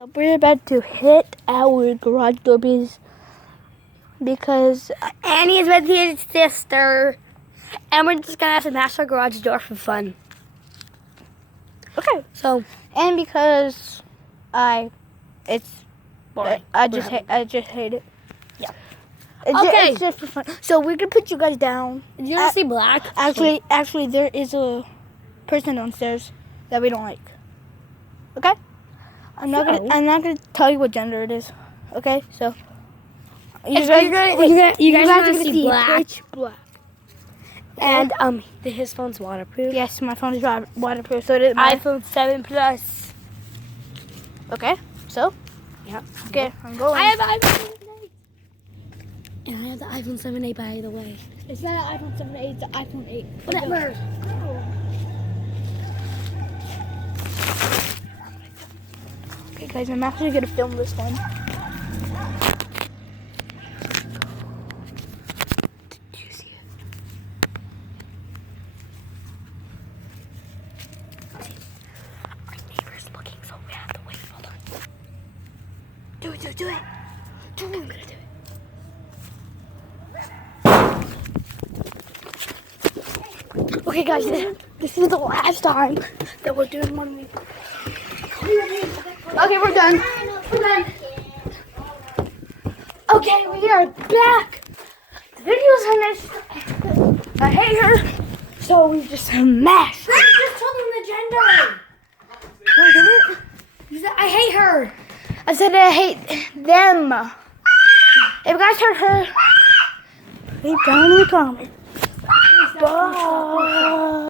We're about to hit our garage door because Annie is with his sister, and we're just gonna have to smash our garage door for fun. okay. So, And because it's boring. I just hate it. Yeah. It's just for fun. So we're gonna put you guys down. Did you ever see Black? Actually, there is a person downstairs that we don't like. Okay. I'm not gonna tell you what gender it is. Okay. So you guys are gonna see Black. Pitch black. And his phone's waterproof. Yes, my phone is waterproof, so it is my iPhone 7 Plus. Okay. So. Yep. Okay, I'm going. I have iPhone 7A. And I have the iPhone 7A, by the way. It's not an iPhone 7A, it's an iPhone 8. Whatever. Okay, guys, I'm actually gonna film this one. Did you see it? Our neighbor's looking so bad. Wait, hold on. Do it. I'm gonna do it. Okay, guys, this is the last time that we're doing one week. Okay, we're done. Okay, we are back. The video's finished. I hate her. So we just smashed. I just told him the gender. Wait, did it? You said, I hate her. I said I hate them. If you guys heard her, leave down in the comments. Bye.